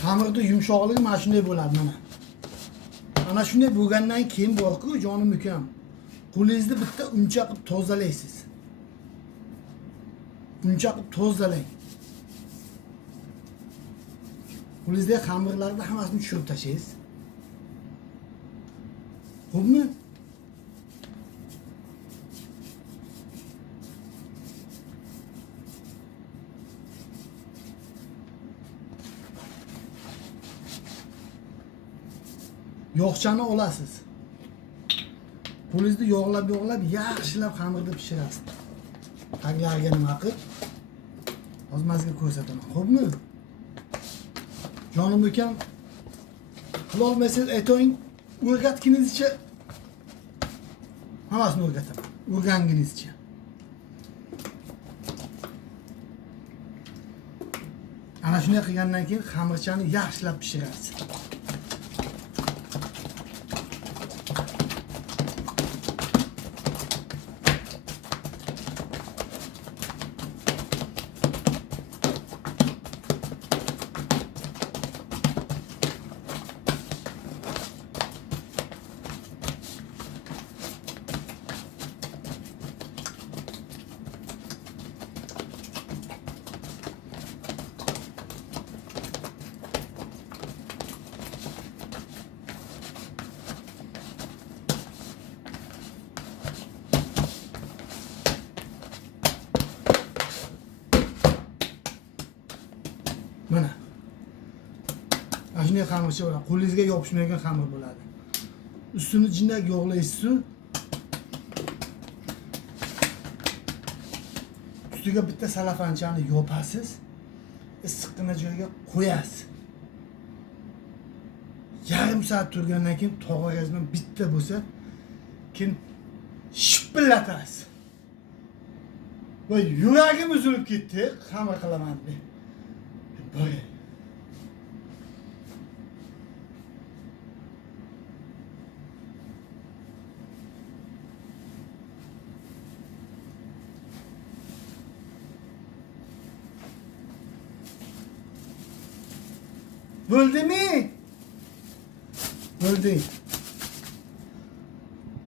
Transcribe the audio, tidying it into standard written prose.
Xamirning yumshoqligi mana shunday bo'ladi mana. Ana shunday bo'lgandan keyin borku, jonim ukam. Qo'lingizni bitta uncha qilib tozalaysiz. Uncha qilib tozalang. Qo'lingizda xamirlarni hammasini tushirib tashlaysiz. Xo'pmi? Yog'chani olasiz. Qo'lingizni yog'lab, yaxshilab xamirni pishirasiz. Taglariga nima qilib? Ozmazga ko'rsataman. Xo'pmi? Jonim ukam, qila olmasangiz ayting, o'rgatginizcha hammasini o'rgataman. O'rganginizcha. Ana shunday qilgandan keyin xamirchani yaxshilab pishirasiz. Mana. Shunday xamircha bo'ladi. Qo'lingizga yopishmagan xamir bo'ladi. Ustini jindak yog'laysiz. Ustiga bitta salafanchani yopasiz. Issiqqina joyga qo'yasiz. Yarim soat turgandan keyin tog'aga bilan bitta bo'lsa, keyin shipillatasiz. Voy, yuragim uzilib ketdi. Xamir qilaman deb. Böyle. Böldü mü? Böldü.